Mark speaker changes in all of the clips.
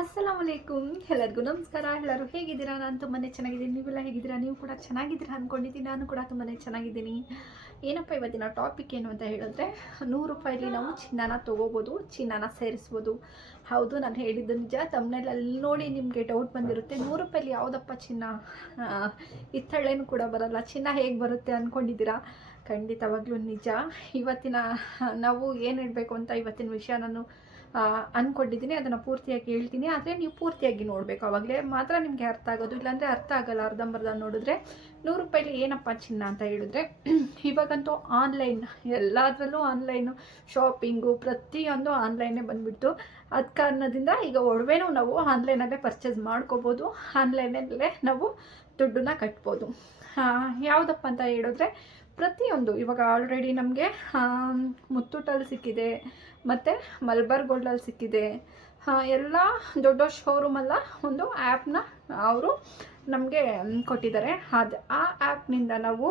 Speaker 1: ಅಸ್ಸಲಾಮ್ ಅಲೈಕುಮ್ ಎಲ್ಲರಿಗೂ ನಮಸ್ಕಾರ. ಎಲ್ಲರೂ ಹೇಗಿದ್ದೀರಾ? ನಾನು ತುಂಬಾ ಚೆನ್ನಾಗಿದ್ದೀನಿ. ನೀವೆಲ್ಲ ಹೇಗಿದ್ದೀರಾ? ನೀವು ಕೂಡ ಚೆನ್ನಾಗಿದ್ದೀರಾ ಅಂದ್ಕೊಂಡಿದ್ದೀನಿ ನಾನು ಕೂಡ ತುಂಬಾ ಚೆನ್ನಾಗಿದ್ದೀನಿ. ಏನಪ್ಪ ಇವತ್ತಿನ ಟಾಪಿಕ್ ಏನು ಅಂತ ಹೇಳಿದ್ರೆ, ನೂರು ರೂಪಾಯಿಲಿ ನಾವು ಚಿನ್ನನ ತೊಗೋಬೋದು, ಚಿನ್ನನ ಸೇರಿಸ್ಬೋದು. ಹೌದು, ನಾನು ಹೇಳಿದ್ದು ನಿಜ. ತಮ್ಮನೆಲ್ಲ ನೋಡಿ ನಿಮಗೆ ಡೌಟ್ ಬಂದಿರುತ್ತೆ. ನೂರು ರೂಪಾಯಿಲಿ ಯಾವುದಪ್ಪ ಚಿನ್ನ? ಇತ್ತಳೇನು ಕೂಡ ಬರಲ್ಲ. ಚಿನ್ನ ಹೇಗೆ ಬರುತ್ತೆ ಅಂದ್ಕೊಂಡಿದ್ದೀರಾ ಖಂಡಿತವಾಗ್ಲೂ ನಿಜ. ಇವತ್ತಿನ ನಾವು ಏನು ಹೇಳಬೇಕು ಅಂತ ಇವತ್ತಿನ ವಿಷಯ ನಾನು ಅಂದ್ಕೊಂಡಿದ್ದೀನಿ ಅದನ್ನು ಪೂರ್ತಿಯಾಗಿ ಹೇಳ್ತೀನಿ. ಆದರೆ ನೀವು ಪೂರ್ತಿಯಾಗಿ ನೋಡಬೇಕು. ಆವಾಗಲೇ ಮಾತ್ರ ನಿಮಗೆ ಅರ್ಥ ಆಗೋದು. ಇಲ್ಲಾಂದರೆ ಅರ್ಥ ಆಗಲ್ಲ. ಅರ್ಧಂಬರ್ಧ ನೋಡಿದ್ರೆ ನೂರು ರೂಪಾಯಿಲಿ ಏನಪ್ಪ ಚಿನ್ನ ಅಂತ ಹೇಳಿದ್ರೆ, ಇವಾಗಂತೂ ಆನ್ಲೈನ್, ಎಲ್ಲದರಲ್ಲೂ ಆನ್ಲೈನು ಶಾಪಿಂಗು, ಪ್ರತಿಯೊಂದು ಆನ್ಲೈನೇ ಬಂದುಬಿಟ್ಟು ಅದ ಕಾರಣದಿಂದ ಈಗ ಒಡವೆನೂ ನಾವು ಆನ್ಲೈನಲ್ಲೇ ಪರ್ಚೇಸ್ ಮಾಡ್ಕೋಬೋದು. ಆನ್ಲೈನಲ್ಲೇ ನಾವು ದುಡ್ಡನ್ನ ಕಟ್ಬೋದು. ಯಾವುದಪ್ಪ ಅಂತ ಹೇಳಿದ್ರೆ, ಪ್ರತಿಯೊಂದು ಇವಾಗ ಆಲ್ರೆಡಿ ನಮಗೆ ಮುತ್ತೂಟಲ್ಲಿ ಸಿಕ್ಕಿದೆ. ಮತ್ತು ಮಲ್ಬಾರ್ ಗೋಲ್ಡಲ್ಲಿ ಸಿಕ್ಕಿದೆ. ಎಲ್ಲ ದೊಡ್ಡ ಶೋರೂಮಲ್ಲ ಒಂದು ಆ್ಯಪ್ನ ಅವರು ನಮಗೆ ಕೊಟ್ಟಿದ್ದಾರೆ. ಅದು ಆ ಆ್ಯಪ್ನಿಂದ ನಾವು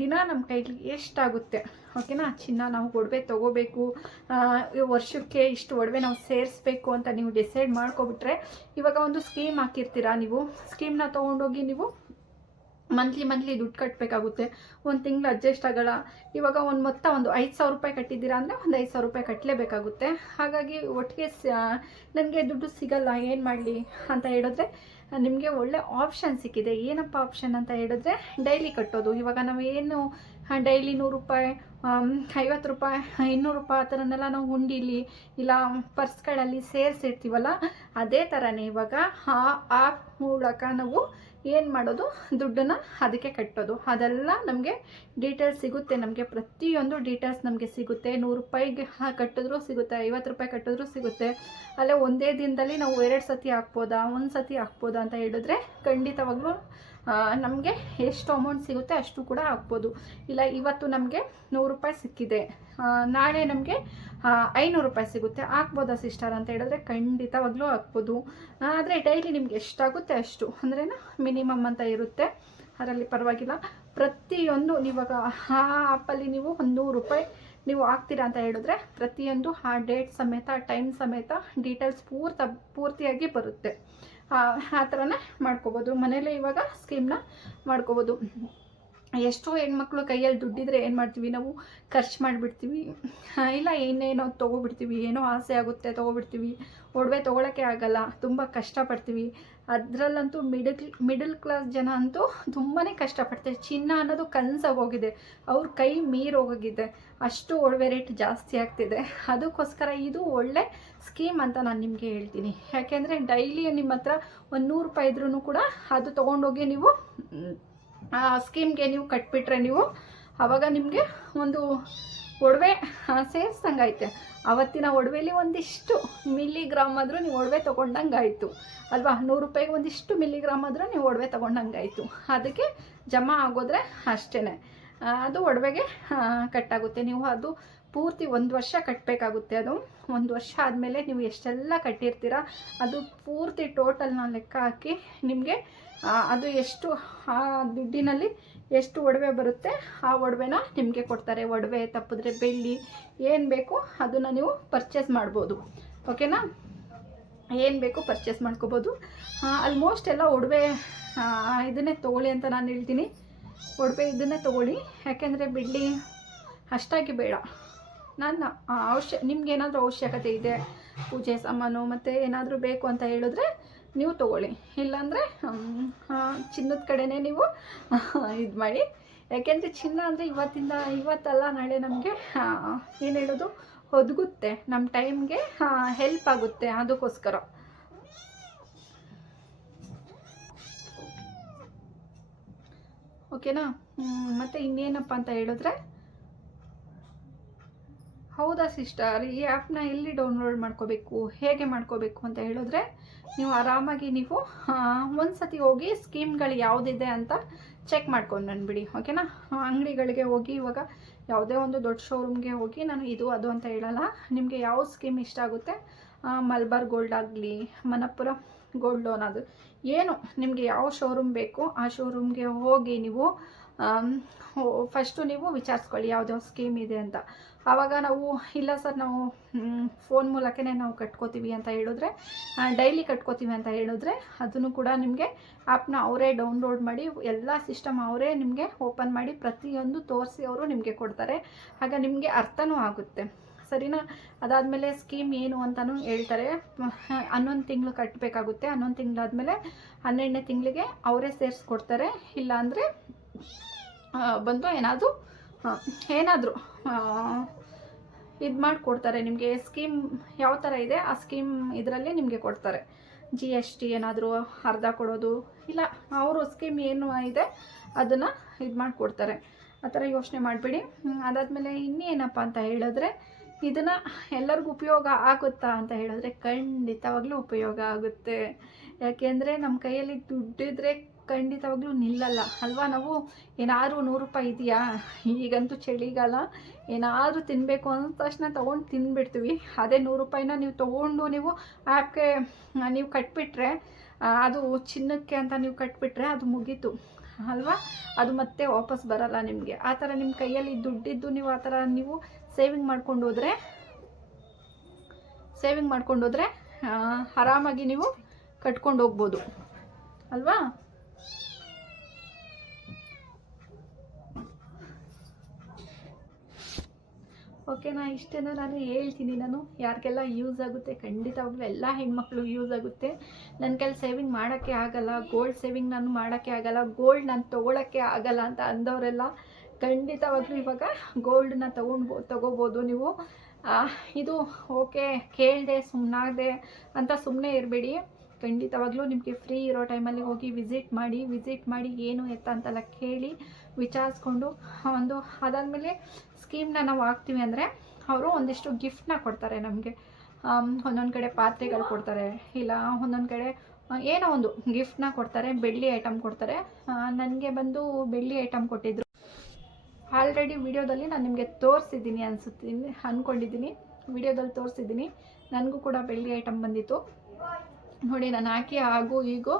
Speaker 1: ದಿನ ನಮ್ಮ ಕೈಲಿ ಎಷ್ಟಾಗುತ್ತೆ? ಓಕೆನಾ? ಚಿನ್ನ ನಾವು ಒಡವೆ ತೊಗೋಬೇಕು. ವರ್ಷಕ್ಕೆ ಇಷ್ಟು ಒಡವೆ ನಾವು ಸೇರಿಸ್ಬೇಕು ಅಂತ ನೀವು ಡಿಸೈಡ್ ಮಾಡ್ಕೊಬಿಟ್ರೆ ಇವಾಗ ಒಂದು ಸ್ಕೀಮ್ ಹಾಕಿರ್ತೀರಾ ನೀವು? ಸ್ಕೀಮ್ನ ತೊಗೊಂಡೋಗಿ ನೀವು ಮಂತ್ಲಿ ಮಂತ್ಲಿ ದುಡ್ಡು ಕಟ್ಟಬೇಕಾಗುತ್ತೆ ಒಂದು ತಿಂಗಳು ಅಡ್ಜಸ್ಟ್ ಆಗಲ್ಲ. ಇವಾಗ ಒಂದು ಮೊತ್ತ ಒಂದು ಐದು ಸಾವಿರ ರೂಪಾಯಿ ಕಟ್ಟಿದ್ದೀರಾ ಅಂದರೆ ಒಂದು ಐದು ಸಾವಿರ ರೂಪಾಯಿ ಕಟ್ಟಲೇಬೇಕಾಗುತ್ತೆ ಹಾಗಾಗಿ ಒಟ್ಟಿಗೆ ನನಗೆ ದುಡ್ಡು ಸಿಗಲ್ಲ, ಏನು ಮಾಡಲಿ ಅಂತ ಹೇಳಿದ್ರೆ, ನಿಮಗೆ ಒಳ್ಳೆ ಆಪ್ಷನ್ ಸಿಕ್ಕಿದೆ. ಏನಪ್ಪ ಆಪ್ಷನ್ ಅಂತ ಹೇಳಿದ್ರೆ ಡೈಲಿ ಕಟ್ಟೋದು. ಇವಾಗ ನಾವು ಏನು ಡೈಲಿ ನೂರು ರೂಪಾಯಿ ಐವತ್ತು ರೂಪಾಯಿ, ಇನ್ನೂರು ರೂಪಾಯಿ ಆ ಥರನೆಲ್ಲ ನಾವು ಹುಂಡಿಲಿ ಇಲ್ಲ ಪರ್ಸ್ಗಳಲ್ಲಿ ಸೇರಿಸಿರ್ತೀವಲ್ಲ, ಅದೇ ಥರನೇ ಇವಾಗ ಆ ಆ್ಯಪ್ ಮೂಲಕ ನಾವು ಏನು ಮಾಡೋದು? ದುಡ್ಡನ್ನು ಅದಕ್ಕೆ ಕಟ್ಟೋದು. ಅದೆಲ್ಲ ನಮಗೆ ಡೀಟೇಲ್ಸ್ ಸಿಗುತ್ತೆ. ನಮಗೆ ಪ್ರತಿಯೊಂದು ಡೀಟೇಲ್ಸ್ ನಮಗೆ ಸಿಗುತ್ತೆ. ನೂರು ರೂಪಾಯಿಗೆ ಕಟ್ಟಿದ್ರೂ ಸಿಗುತ್ತೆ, ಐವತ್ತು ರೂಪಾಯಿ ಕಟ್ಟಿದ್ರೂ ಸಿಗುತ್ತೆ. ಅಲ್ಲೇ ಒಂದೇ ದಿನದಲ್ಲಿ ನಾವು ಎರಡು ಸತಿ ಹಾಕ್ಬೋದಾ? ಒಂದು ಸತಿ ಹಾಕ್ಬೋದಾ ಅಂತ ಹೇಳಿದ್ರೆ ಖಂಡಿತವಾಗ್ಲೂ ನಮಗೆ ಎಷ್ಟು ಅಮೌಂಟ್ ಸಿಗುತ್ತೆ ಅಷ್ಟು ಕೂಡ ಹಾಕ್ಬೋದು. ಇಲ್ಲ, ಇವತ್ತು ನಮಗೆ ನೂರು ರೂಪಾಯಿ ಸಿಕ್ಕಿದೆ. ನಾಳೆ ನಮಗೆ ಐನೂರು ರೂಪಾಯಿ ಸಿಗುತ್ತೆ. ಹಾಕ್ಬೋದಾ ಸಿಸ್ಟರ್ ಅಂತ ಹೇಳಿದ್ರೆ ಖಂಡಿತವಾಗ್ಲೂ ಹಾಕ್ಬೋದು. ಆದರೆ ಡೈಲಿ ನಿಮ್ಗೆ ಎಷ್ಟಾಗುತ್ತೆ ಅಷ್ಟು? ಅಂದ್ರೇನು ಮಿನಿಮಮ್ ಅಂತ ಇರುತ್ತೆ. ಅದರಲ್ಲಿ ಪರವಾಗಿಲ್ಲ. ಪ್ರತಿಯೊಂದು ನೀವಾಗ ಆ ಆ್ಯಪಲ್ಲಿ ನೀವು ಒಂದು ನೂರು ರೂಪಾಯಿ ನೀವು ಹಾಕ್ತೀರಾ ಅಂತ ಹೇಳಿದ್ರೆ ಪ್ರತಿಯೊಂದು ಆ ಡೇಟ್ ಸಮೇತ ಟೈಮ್ ಸಮೇತ ಡೀಟೇಲ್ಸ್ ಪೂರ್ತ, ಪೂರ್ತಿಯಾಗಿ ಬರುತ್ತೆ. ಆ ಥರನೇ ಮಾಡ್ಕೋಬೋದು. ಮನೇಲೇ ಇವಾಗ ಸ್ಕೀಮ್ನ ಮಾಡ್ಕೋಬೋದು. ಎಷ್ಟೋ ಹೆಣ್ಮಕ್ಳು ಕೈಯಲ್ಲಿ ದುಡ್ಡಿದ್ರೆ ಏನು ಮಾಡ್ತೀವಿ? ನಾವು ಖರ್ಚು ಮಾಡಿಬಿಡ್ತೀವಿ. ಇಲ್ಲ ಏನೇನೋ ತೊಗೊಬಿಡ್ತೀವಿ. ಏನೋ ಆಸೆ ಆಗುತ್ತೆ, ತೊಗೊಬಿಡ್ತೀವಿ. ಒಡವೆ ತೊಗೊಳಕ್ಕೆ ಆಗಲ್ಲ. ತುಂಬ ಕಷ್ಟಪಡ್ತೀವಿ. ಅದರಲ್ಲಂತೂ ಮಿಡಲ್ ಮಿಡಲ್ ಕ್ಲಾಸ್ ಜನ ಅಂತೂ ತುಂಬಾ ಕಷ್ಟಪಡ್ತಾರೆ. ಚಿನ್ನ ಅನ್ನೋದು ಕನಸಾಗಿ ಹೋಗಿದೆ ಅವ್ರ ಕೈ ಮೀರಿ ಹೋಗಿದೆ ಅಷ್ಟು ಒಡವೆ ರೇಟ್ ಜಾಸ್ತಿ ಆಗ್ತಿದೆ. ಅದಕ್ಕೋಸ್ಕರ ಇದು ಒಳ್ಳೆ ಸ್ಕೀಮ್ ಅಂತ ನಾನು ನಿಮಗೆ ಹೇಳ್ತೀನಿ. ಯಾಕೆಂದರೆ ಡೈಲಿ ನಿಮ್ಮ ಹತ್ರ ಒಂದು ನೂರು ರೂಪಾಯಿ ಇದ್ರೂ ಕೂಡ ಅದು ತೊಗೊಂಡೋಗಿ ನೀವು ಆ ಸ್ಕೀಮ್ಗೆ ನೀವು ಕಟ್ಬಿಟ್ರೆ ನೀವು ಆವಾಗ ನಿಮಗೆ ಒಂದು ಒಡವೆ ಐತೆ ಅವತ್ತಿನ ಒಡವೆಲಿ ಒಂದಿಷ್ಟು ಮಿಲಿಗ್ರಾಮ್ ಆದರೂ ನೀವು ಒಡವೆ ತೊಗೊಂಡಂಗೆ ಆಯಿತು ಅಲ್ವಾ? ನೂರು ರೂಪಾಯಿಗೆ ಒಂದಿಷ್ಟು ಮಿಲಿಗ್ರಾಮ್ ಆದರೂ ನೀವು ಒಡವೆ ತೊಗೊಂಡಂಗೆ ಆಯಿತು ಅದಕ್ಕೆ ಜಮಾ ಆಗೋದ್ರೆ ಅಷ್ಟೇ ಅದು ಒಡವೆಗೆ ಕಟ್ಟಾಗುತ್ತೆ. ನೀವು ಅದು ಪೂರ್ತಿ ಒಂದು ವರ್ಷ ಕಟ್ಟಬೇಕಾಗುತ್ತೆ ಅದು. ಒಂದು ವರ್ಷ ಆದಮೇಲೆ ನೀವು ಎಷ್ಟೆಲ್ಲ ಕಟ್ಟಿರ್ತೀರ, ಅದು ಪೂರ್ತಿ ಟೋಟಲ್ನ ಲೆಕ್ಕ ಹಾಕಿ ನಿಮಗೆ ಅದು ಎಷ್ಟು, ಆ ದುಡ್ಡಿನಲ್ಲಿ ಎಷ್ಟು ಒಡವೆ ಬರುತ್ತೆ, ಆ ಒಡವೆನ ನಿಮಗೆ ಕೊಡ್ತಾರೆ. ಒಡವೆ, ತಪ್ಪಿದ್ರೆ ಬೆಳ್ಳಿ, ಏನು ಬೇಕು ಅದನ್ನು ನೀವು ಪರ್ಚೇಸ್ ಮಾಡ್ಬೋದು. ಓಕೆನಾ ಏನು ಬೇಕು ಪರ್ಚೇಸ್ ಮಾಡ್ಕೋಬೋದು. ಆಲ್ಮೋಸ್ಟ್ ಎಲ್ಲ ಒಡವೆ ಇದನ್ನೇ ತೊಗೊಳ್ಳಿ ಅಂತ ನಾನು ಹೇಳ್ತೀನಿ. ಒಡವೆ ಇದನ್ನೇ ತೊಗೊಳ್ಳಿ. ಯಾಕೆಂದರೆ ಬಿಡ್ಲಿ ಅಷ್ಟಾಗಿ ಬೇಡ. ನಾನು ಅವಶ್ಯ, ನಿಮ್ಗೆ ಏನಾದರೂ ಅವಶ್ಯಕತೆ ಇದೆ, ಪೂಜೆ ಸಾಮಾನು ಮತ್ತು ಏನಾದರೂ ಬೇಕು ಅಂತ ಹೇಳಿದ್ರೆ ನೀವು ತೊಗೊಳ್ಳಿ. ಇಲ್ಲಾಂದರೆ ಚಿನ್ನದ ಕಡೆನೇ ನೀವು ಇದು ಮಾಡಿ. ಯಾಕೆಂದರೆ ಚಿನ್ನ ಅಂದರೆ ಇವತ್ತಿಂದ ಇವತ್ತಲ್ಲ, ನಾಳೆ ನಮಗೆ ಏನು ಹೇಳೋದು? ಒದಗುತ್ತೆ. ನಮ್ಮ ಟೈಮ್ಗೆ ಹೆಲ್ಪ್ ಆಗುತ್ತೆ ಅದಕ್ಕೋಸ್ಕರ. ಓಕೆನಾ? ಮತ್ತು ಇನ್ನೇನಪ್ಪ ಅಂತ ಹೇಳಿದ್ರೆ? ಹೌದಾ ಸಿಸ್ಟರ್? ಈ ಆ್ಯಪ್ನ ಎಲ್ಲಿ ಡೌನ್ಲೋಡ್ ಮಾಡ್ಕೋಬೇಕು? ಹೇಗೆ ಮಾಡ್ಕೋಬೇಕು ಅಂತ ಹೇಳಿದ್ರೆ, ನೀವು ಆರಾಮಾಗಿ ನೀವು ಒಂದು ಸತಿ ಹೋಗಿ ಸ್ಕೀಮ್ಗಳು ಯಾವುದಿದೆ ಅಂತ ಚೆಕ್ ಮಾಡ್ಕೊಂಡು ಬಂದ್ಬಿಡಿ ಓಕೆನಾ? ಅಂಗಡಿಗಳಿಗೆ ಹೋಗಿ ಇವಾಗ ಯಾವುದೇ ಒಂದು ದೊಡ್ಡ ಶೋರೂಮ್ಗೆ ಹೋಗಿ ನಾನು ಇದು, ಅದು ಅಂತ ಹೇಳಲ್ಲ. ನಿಮಗೆ ಯಾವ ಸ್ಕೀಮ್ ಇಷ್ಟ ಆಗುತ್ತೆ? ಮಲ್ಬಾರ್ ಗೋಲ್ಡ್ ಆಗಲಿ, ಮನಪ್ಪುರ ಗೋಲ್ಡ್ ಲೋನ್ ಅದು. ಏನು? ನಿಮಗೆ ಯಾವ ಶೋರೂಮ್ ಬೇಕು, ಆ ಶೋರೂಮ್ಗೆ ಹೋಗಿ ನೀವು ಫಸ್ಟು ನೀವು ವಿಚಾರಿಸ್ಕೊಳ್ಳಿ ಯಾವುದ್ಯಾವ ಸ್ಕೀಮ್ ಇದೆ ಅಂತ. ಆವಾಗ ನಾವು, ಇಲ್ಲ ಸರ್ ನಾವು ಫೋನ್ ಮೂಲಕನೇ ನಾವು ಕಟ್ಕೋತೀವಿ ಅಂತ ಹೇಳಿದ್ರೆ ಡೈಲಿ ಕಟ್ಕೋತೀವಿ ಅಂತ ಹೇಳಿದ್ರೆ, ಅದನ್ನು ಕೂಡ ನಿಮಗೆ ಆ್ಯಪ್ನ ಅವರೇ ಡೌನ್ಲೋಡ್ ಮಾಡಿ, ಎಲ್ಲ ಸಿಸ್ಟಮ್ ಅವರೇ ನಿಮಗೆ ಓಪನ್ ಮಾಡಿ ಪ್ರತಿಯೊಂದು ತೋರಿಸಿ ಅವರು ನಿಮಗೆ ಕೊಡ್ತಾರೆ. ಆಗ ನಿಮಗೆ ಅರ್ಥನೂ ಆಗುತ್ತೆ. ಸರಿನಾ? ಅದಾದಮೇಲೆ ಸ್ಕೀಮ್ ಏನು ಅಂತಲೂ ಹೇಳ್ತಾರೆ. ಹನ್ನೊಂದು ತಿಂಗಳು ಕಟ್ಟಬೇಕಾಗುತ್ತೆ ಹನ್ನೊಂದು ತಿಂಗಳಾದಮೇಲೆ ಹನ್ನೆರಡನೇ ತಿಂಗಳಿಗೆ ಅವರೇ ಸೇರಿಸ್ಕೊಡ್ತಾರೆ. ಇಲ್ಲಾಂದರೆ ಬಂದು ಏನಾದರೂ ಏನಾದರೂ ಇದು ಮಾಡಿಕೊಡ್ತಾರೆ ನಿಮಗೆ. ಸ್ಕೀಮ್ ಯಾವ ಥರ ಇದೆ? ಆ ಸ್ಕೀಮ್ ಇದರಲ್ಲಿ ನಿಮಗೆ ಕೊಡ್ತಾರೆ. ಜಿ ಎಸ್ ಟಿ ಏನಾದರೂ ಅರ್ಧ ಕೊಡೋದು. ಇಲ್ಲ, ಅವರು ಸ್ಕೀಮ್ ಏನು ಇದೆ, ಅದನ್ನು ಇದು ಮಾಡಿಕೊಡ್ತಾರೆ. ಆ ಥರ ಯೋಚನೆ ಮಾಡಿಬಿಡಿ. ಅದಾದಮೇಲೆ ಇನ್ನೇನಪ್ಪ ಅಂತ ಹೇಳಿದ್ರೆ ಇದನ್ನು ಎಲ್ಲರಿಗೂ ಉಪಯೋಗ ಆಗುತ್ತಾ ಅಂತ ಹೇಳಿದ್ರೆ ಖಂಡಿತವಾಗ್ಲೂ ಉಪಯೋಗ ಆಗುತ್ತೆ. ಯಾಕೆಂದರೆ ನಮ್ಮ ಕೈಯಲ್ಲಿ ದುಡ್ಡಿದ್ರೆ ಖಂಡಿತವಾಗ್ಲೂ ನಿಲ್ಲಲ್ಲ. ಅಲ್ವಾ? ನಾವು ಏನಾದರೂ ನೂರು ರೂಪಾಯಿ ಇದೆಯಾ? ಈಗಂತೂ ಚಳಿಗಾಲ. ಏನಾದರೂ ತಿನ್ನಬೇಕು ಅಂದ ತಕ್ಷಣ ತೊಗೊಂಡು ತಿನ್ಬಿಡ್ತೀವಿ. ಅದೇ ನೂರು ರೂಪಾಯಿನ ನೀವು ತೊಗೊಂಡು ನೀವು ಆ್ಯಪ್ಗೆ ನೀವು ಕಟ್ಬಿಟ್ರೆ ಅದು ಚಿನ್ನಕ್ಕೆ ಅಂತ ನೀವು ಕಟ್ಬಿಟ್ರೆ ಅದು ಮುಗೀತು. ಅಲ್ವಾ? ಅದು ಮತ್ತೆ ವಾಪಸ್ ಬರಲ್ಲ ನಿಮಗೆ. ಆ ಥರ ನಿಮ್ಮ ಕೈಯಲ್ಲಿ ದುಡ್ಡಿದ್ದು ನೀವು ಆ ಥರ ನೀವು ಸೇವಿಂಗ್ ಮಾಡ್ಕೊಂಡು ಹೋದರೆ ಸೇವಿಂಗ್ ಮಾಡ್ಕೊಂಡು ಹೋದರೆ ಆರಾಮಾಗಿ ನೀವು ಕಟ್ಕೊಂಡು ಹೋಗ್ಬೋದು. ಅಲ್ವಾ? ಓಕೆನಾ ಇಷ್ಟೇನ ನಾನು ಹೇಳ್ತೀನಿ. ನಾನು ಯಾರಿಗೆಲ್ಲ ಯೂಸ್ ಆಗುತ್ತೆ ಖಂಡಿತವಾಗ್ಲೂ ಎಲ್ಲ ಹೆಣ್ಮಕ್ಳು ಯೂಸ್ ಆಗುತ್ತೆ. ನನ್ನ ಕೈಲಿ ಸೇವಿಂಗ್ ಮಾಡೋಕ್ಕೆ ಆಗಲ್ಲ ಗೋಲ್ಡ್ ಸೇವಿಂಗ್ ನಾನು ಮಾಡೋಕ್ಕೆ ಆಗಲ್ಲ ಗೋಲ್ಡ್ ನಾನು ತೊಗೊಳಕ್ಕೆ ಆಗಲ್ಲ ಅಂತ ಅಂದವರೆಲ್ಲ ಖಂಡಿತವಾಗ್ಲೂ ಇವಾಗ ಗೋಲ್ಡನ್ನ ತಗೊಂಡ್ಬೋ, ತಗೋಬೋದು ನೀವು. ಇದು ಓಕೆ, ಕೇಳಿದೆ ಸುಮ್ಮನಾಗದೆ ಅಂತ ಸುಮ್ಮನೆ ಇರಬೇಡಿ. ಖಂಡಿತವಾಗ್ಲೂ ನಿಮಗೆ ಫ್ರೀ ಇರೋ ಟೈಮಲ್ಲಿ ಹೋಗಿ ವಿಸಿಟ್ ಮಾಡಿ ವಿಸಿಟ್ ಮಾಡಿ ಏನು ಎತ್ತ ಅಂತೆಲ್ಲ ಕೇಳಿ ವಿಚಾರಿಸ್ಕೊಂಡು ಒಂದು ಅದಾದಮೇಲೆ ಸ್ಕೀಮ್ನ ನಾವು ಹಾಕ್ತೀವಿ ಅಂದರೆ ಅವರು ಒಂದಿಷ್ಟು ಗಿಫ್ಟ್ನ ಕೊಡ್ತಾರೆ ನಮಗೆ. ಒಂದೊಂದು ಕಡೆ ಪಾತ್ರೆಗಳು ಕೊಡ್ತಾರೆ, ಇಲ್ಲ ಒಂದೊಂದು ಕಡೆ ಏನೋ ಒಂದು ಗಿಫ್ಟ್ನ ಕೊಡ್ತಾರೆ, ಬೆಳ್ಳಿ ಐಟಮ್ ಕೊಡ್ತಾರೆ. ನನಗೆ ಬಂದು ಬೆಳ್ಳಿ ಐಟಮ್ ಕೊಟ್ಟಿದ್ರು. ಆಲ್ರೆಡಿ ವಿಡಿಯೋದಲ್ಲಿ ನಾನು ನಿಮಗೆ ತೋರಿಸಿದ್ದೀನಿ ಅನಿಸುತ್ತೀನಿ ಅಂದ್ಕೊಂಡಿದ್ದೀನಿ ವಿಡಿಯೋದಲ್ಲಿ ತೋರಿಸಿದ್ದೀನಿ. ನನಗೂ ಕೂಡ ಬೆಳ್ಳಿ ಐಟಮ್ ಬಂದಿತ್ತು. ನೋಡಿ ನಾನು ಹಾಕಿ ಹಾಗೂ ಈಗೂ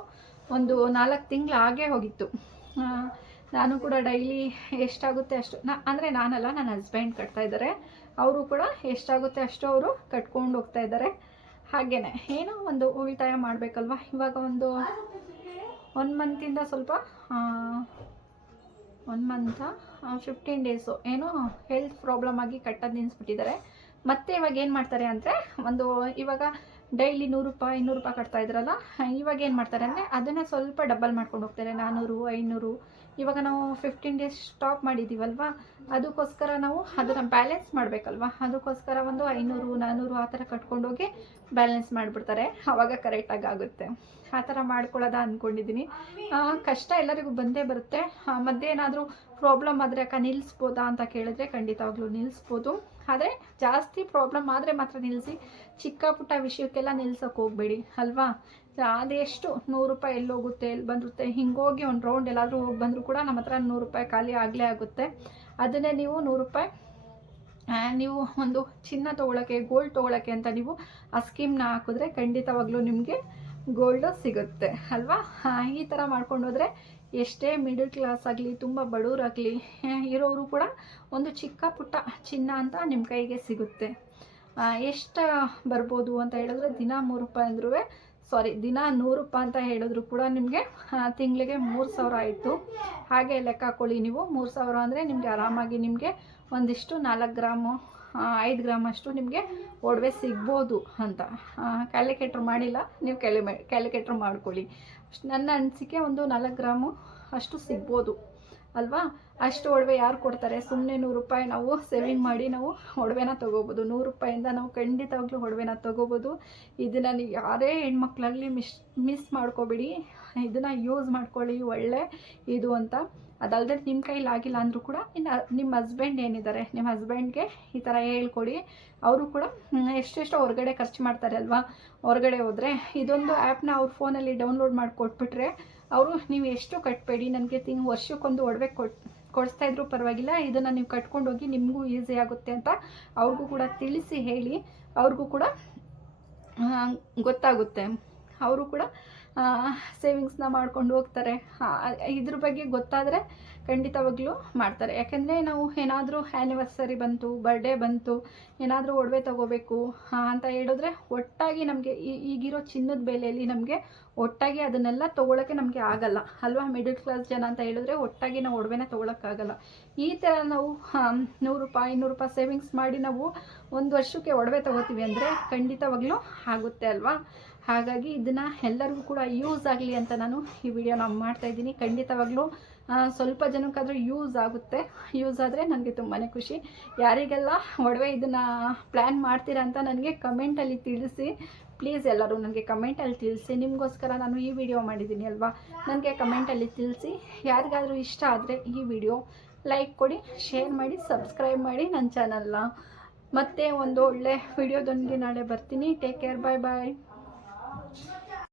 Speaker 1: ಒಂದು ನಾಲ್ಕು ತಿಂಗಳು ಆಗೇ ಹೋಗಿತ್ತು. ನಾನು ಕೂಡ ಡೈಲಿ ಎಷ್ಟಾಗುತ್ತೆ ಅಷ್ಟು ನಾ ಅಂದರೆ ನಾನಲ್ಲ ನನ್ನ ಹಸ್ಬೆಂಡ್ ಕಟ್ತಾ ಇದ್ದಾರೆ ಅವರು ಕೂಡ ಎಷ್ಟಾಗುತ್ತೆ ಅಷ್ಟು ಅವರು ಕಟ್ಕೊಂಡು ಹೋಗ್ತಾ ಇದ್ದಾರೆ ಹಾಗೇ ಏನೋ ಒಂದು ಉಳಿತಾಯ ಮಾಡಬೇಕಲ್ವ? ಇವಾಗ ಒಂದು ಒನ್ ಮಂತಿಂದ ಸ್ವಲ್ಪ ಒನ್ ಮಂತ ಫಿಫ್ಟೀನ್ ಡೇಸು ಏನೋ ಹೆಲ್ತ್ ಪ್ರಾಬ್ಲಮ್ ಆಗಿ ಕಟ್ಟೋದು ನಿಲ್ಲಿಸ್ಬಿಟ್ಟಿದ್ದಾರೆ ಮತ್ತೆ ಇವಾಗ ಏನು ಮಾಡ್ತಾರೆ ಅಂದರೆ ಒಂದು ಇವಾಗ ಡೈಲಿ ನೂರು ರೂಪಾಯಿ, ಇನ್ನೂರು ರೂಪಾಯಿ ಕಟ್ತಾ ಇದ್ರಲ್ಲ, ಇವಾಗ ಏನು ಮಾಡ್ತಾರೆ ಅಂದರೆ ಅದನ್ನು ಸ್ವಲ್ಪ ಡಬಲ್ ಮಾಡ್ಕೊಂಡು ಹೋಗ್ತಾರೆ. ನಾನ್ನೂರು ಐನೂರು. ಇವಾಗ ನಾವು ಫಿಫ್ಟೀನ್ ಡೇಸ್ ಸ್ಟಾಪ್ ಮಾಡಿದ್ದೀವಲ್ವ ಅದಕ್ಕೋಸ್ಕರ ನಾವು ಅದನ್ನು ಬ್ಯಾಲೆನ್ಸ್ ಮಾಡಬೇಕಲ್ವಾ? ಅದಕ್ಕೋಸ್ಕರ ಒಂದು ಐನೂರು ನಾನ್ನೂರು ಆ ಥರ ಕಟ್ಕೊಂಡೋಗಿ ಬ್ಯಾಲೆನ್ಸ್ ಮಾಡಿಬಿಡ್ತಾರೆ. ಆವಾಗ ಕರೆಕ್ಟಾಗಿ ಆಗುತ್ತೆ. ಆ ಥರ ಮಾಡ್ಕೊಳ್ಳೋದ ಅಂದ್ಕೊಂಡಿದ್ದೀನಿ ಕಷ್ಟ ಎಲ್ಲರಿಗೂ ಬಂದೇ ಬರುತ್ತೆ. ಏನಾದರೂ ಪ್ರಾಬ್ಲಮ್ ಆದರೆ ಅಕ್ಕ ನಿಲ್ಲಿಸ್ಬೋದಾ ಅಂತ ಕೇಳಿದ್ರೆ ಖಂಡಿತವಾಗ್ಲೂ ನಿಲ್ಲಿಸ್ಬೋದು ಆದರೆ ಜಾಸ್ತಿ ಪ್ರಾಬ್ಲಮ್ ಆದರೆ ಮಾತ್ರ ನಿಲ್ಲಿಸಿ ಚಿಕ್ಕ ಪುಟ್ಟ ವಿಷಯಕ್ಕೆಲ್ಲ ನಿಲ್ಸೋಕೆ ಹೋಗಬೇಡಿ, ಅಲ್ವಾ? ಅದೆಷ್ಟು ನೂರು ರೂಪಾಯಿ ಎಲ್ಲಿ ಹೋಗುತ್ತೆ, ಎಲ್ಲಿ ಬಂದಿರುತ್ತೆ ಹಿಂಗೋಗಿ ಒಂದು ರೌಂಡ್ ಎಲ್ಲಾದರೂ ಹೋಗಿ ಬಂದರೂ ಕೂಡ ನಮ್ಮ ಹತ್ರ ನೂರು ರೂಪಾಯಿ ಖಾಲಿ ಆಗಲೇ ಆಗುತ್ತೆ. ಅದನ್ನೇ ನೀವು ನೂರು ರೂಪಾಯಿ ನೀವು ಒಂದು ಚಿನ್ನ ತೊಗೊಳಕ್ಕೆ ಗೋಲ್ಡ್ ತೊಗೊಳಕ್ಕೆ ಅಂತ ನೀವು ಆ ಸ್ಕೀಮ್ನ ಹಾಕಿದ್ರೆ ಖಂಡಿತವಾಗ್ಲೂ ನಿಮಗೆ ಗೋಲ್ಡು ಸಿಗುತ್ತೆ, ಅಲ್ವಾ? ಈ ಥರ ಮಾಡ್ಕೊಂಡು ಹೋದರೆ ಎಷ್ಟೇ ಮಿಡಲ್ ಕ್ಲಾಸ್ ಆಗಲಿ, ತುಂಬ ಬಡವರಾಗಲಿ ಇರೋರು ಕೂಡ ಒಂದು ಚಿಕ್ಕ ಪುಟ್ಟ ಚಿನ್ನ ಅಂತ ನಿಮ್ಮ ಕೈಗೆ ಸಿಗುತ್ತೆ. ಎಷ್ಟು ಬರ್ಬೋದು ಅಂತ ಹೇಳಿದ್ರೆ ದಿನ ಮೂರು ರೂಪಾಯಿ ಅಂದ್ರೂ ಸಾರಿ ದಿನ ನೂರು ರೂಪಾಯಿ ಅಂತ ಹೇಳಿದ್ರು ಕೂಡ ನಿಮಗೆ ತಿಂಗಳಿಗೆ ಮೂರು ಸಾವಿರ ಆಯಿತು. ಹಾಗೆ ಲೆಕ್ಕ ಹಾಕೊಳ್ಳಿ ನೀವು, ಮೂರು ಸಾವಿರ ಅಂದರೆ ನಿಮಗೆ ಆರಾಮಾಗಿ ನಿಮಗೆ ಒಂದಿಷ್ಟು ನಾಲ್ಕು ಗ್ರಾಮು ಐದು ಗ್ರಾಮ್ ಅಷ್ಟು ನಿಮಗೆ ಒಡವೆ ಸಿಗ್ಬೋದು ಅಂತ. ಕ್ಯಾಲ್ಕುಲೇಟ್ರ್ ಮಾಡಿಲ್ಲ, ನೀವು ಕ್ಯಾಲಿ ಕ್ಯಾಲ್ಕುಲೇಟ್ರ್ ಮಾಡ್ಕೊಳ್ಳಿ. ನನ್ನ ಅನಿಸಿಕೆ ಒಂದು ನಾಲ್ಕು ಗ್ರಾಮು ಅಷ್ಟು ಸಿಗ್ಬೋದು. ಅಲ್ವಾ? ಅಷ್ಟು ಒಡವೆ ಯಾರು ಕೊಡ್ತಾರೆ? ಸುಮ್ಮನೆ ನೂರು ರೂಪಾಯಿ ನಾವು ಸೇವಿಂಗ್ ಮಾಡಿ ನಾವು ಒಡವೆನ ತೊಗೋಬೋದು. ನೂರು ರೂಪಾಯಿಂದ ನಾವು ಖಂಡಿತವಾಗ್ಲೂ ಒಡವೆನ ತೊಗೋಬೋದು. ಇದನ್ನು ಯಾರೇ ಹೆಣ್ಮಕ್ಳಲ್ಲಿ ಮಿಸ್ ಮಿಸ್ ಮಾಡ್ಕೋಬೇಡಿ. ಇದನ್ನು ಯೂಸ್ ಮಾಡ್ಕೊಳ್ಳಿ, ಒಳ್ಳೆ ಇದು ಅಂತ. ಅದಲ್ಲದೆ ನಿಮ್ಮ ಕೈಲಿ ಆಗಿಲ್ಲ ಅಂದರೂ ಕೂಡ ಇನ್ನು ನಿಮ್ಮ ಹಸ್ಬೆಂಡ್ ಏನಿದ್ದಾರೆ? ನಿಮ್ಮ ಹಸ್ಬೆಂಡ್ಗೆ ಈ ಥರ ಹೇಳ್ಕೊಡಿ. ಅವರು ಕೂಡ ಎಷ್ಟೆಷ್ಟೋ ಹೊರಗಡೆ ಖರ್ಚು ಮಾಡ್ತಾರೆ ಅಲ್ವಾ? ಹೊರಗಡೆ ಹೋದರೆ ಇದೊಂದು ಆ್ಯಪ್ನ ಅವ್ರ ಫೋನಲ್ಲಿ ಡೌನ್ಲೋಡ್ ಮಾಡಿ ಕೊಟ್ಬಿಟ್ರೆ ಅವರು, ನೀವು ಎಷ್ಟು ಕಟ್ಟಬೇಡಿ ನನಗೆ ತಿಂಗ್ ವರ್ಷಕ್ಕೊಂದು ಒಡವೆ ಕೊಟ್ ಕೊಡಿಸ್ತಾ ಇದ್ರು ಪರವಾಗಿಲ್ಲ, ಇದನ್ನು ನೀವು ಕಟ್ಕೊಂಡು ಹೋಗಿ ನಿಮಗೂ ಈಸಿ ಆಗುತ್ತೆ ಅಂತ ಅವ್ರಿಗೂ ಕೂಡ ತಿಳಿಸಿ ಹೇಳಿ, ಅವ್ರಿಗೂ ಕೂಡ ಗೊತ್ತಾಗುತ್ತೆ. ಅವರು ಕೂಡ ಸೇವಿಂಗ್ಸ್ನ ಮಾಡ್ಕೊಂಡು ಹೋಗ್ತಾರೆ. ಇದ್ರ ಬಗ್ಗೆ ಗೊತ್ತಾದರೆ ಖಂಡಿತವಾಗ್ಲೂ ಮಾಡ್ತಾರೆ. ಯಾಕೆಂದರೆ ನಾವು ಏನಾದರೂ ಆ್ಯನಿವರ್ಸರಿ ಬಂತು ಬರ್ಡೇ ಬಂತು, ಏನಾದರೂ ಒಡವೆ ತೊಗೋಬೇಕು ಅಂತ ಹೇಳಿದ್ರೆ ಒಟ್ಟಾಗಿ ನಮಗೆ ಈಗಿರೋ ಚಿನ್ನದ ಬೆಲೆಯಲ್ಲಿ ನಮಗೆ ಒಟ್ಟಾಗಿ ಅದನ್ನೆಲ್ಲ ತೊಗೊಳಕ್ಕೆ ನಮಗೆ ಆಗಲ್ಲ. ಅಲ್ವಾ? ಮಿಡಲ್ ಕ್ಲಾಸ್ ಜನ ಅಂತ ಹೇಳಿದ್ರೆ ಒಟ್ಟಾಗಿ ನಾವು ಒಡವೆನ ತೊಗೊಳಕ್ಕಾಗಲ್ಲ ಈ ಥರ ನಾವು ನೂರು ರೂಪಾಯಿ ಐನೂರು ರೂಪಾಯಿ ಸೇವಿಂಗ್ಸ್ ಮಾಡಿ ನಾವು ಒಂದು ವರ್ಷಕ್ಕೆ ಒಡವೆ ತೊಗೋತೀವಿ ಅಂದರೆ ಖಂಡಿತವಾಗ್ಲೂ ಆಗುತ್ತೆ ಅಲ್ವಾ? ಹಾಗಾಗಿ ಇದನ್ನು ಎಲ್ಲರಿಗೂ ಕೂಡ ಯೂಸ್ ಆಗಲಿ ಅಂತ ನಾನು ಈ ವಿಡಿಯೋ ವಿಡಿಯೋನ ಮಾಡ್ತಾಯಿದ್ದೀನಿ ಖಂಡಿತವಾಗ್ಲೂ ಸ್ವಲ್ಪ ಜನಕ್ಕಾದರೂ ಯೂಸ್ ಆಗುತ್ತೆ. ಯೂಸ್ ಆದರೆ ನನಗೆ ತುಂಬಾ ಖುಷಿ. ಯಾರಿಗೆಲ್ಲ ಒಡವೆ ಇದನ್ನು ಪ್ಲ್ಯಾನ್ ಮಾಡ್ತೀರಾ ಅಂತ ನನಗೆ ಕಮೆಂಟಲ್ಲಿ ತಿಳಿಸಿ. ಪ್ಲೀಸ್ ಎಲ್ಲರೂ ನನಗೆ ಕಮೆಂಟಲ್ಲಿ ತಿಳಿಸಿ. ನಿಮಗೋಸ್ಕರ ನಾನು ಈ ವಿಡಿಯೋ ಮಾಡಿದ್ದೀನಿ ಅಲ್ವಾ? ನನಗೆ ಕಮೆಂಟಲ್ಲಿ ತಿಳಿಸಿ. ಯಾರಿಗಾದರೂ ಇಷ್ಟ ಆದರೆ ಈ ವಿಡಿಯೋ ಲೈಕ್ ಕೊಡಿ ಶೇರ್ ಮಾಡಿ ಸಬ್ಸ್ಕ್ರೈಬ್ ಮಾಡಿ ನನ್ನ ಚಾನಲ್ನ ಮತ್ತೆ ಒಂದು ಒಳ್ಳೆ ವಿಡಿಯೋದೊಂದಿಗೆ ನಾಳೆ ಬರ್ತೀನಿ. ಟೇಕ್ ಕೇರ್ ಬಾಯ್ ಬಾಯ್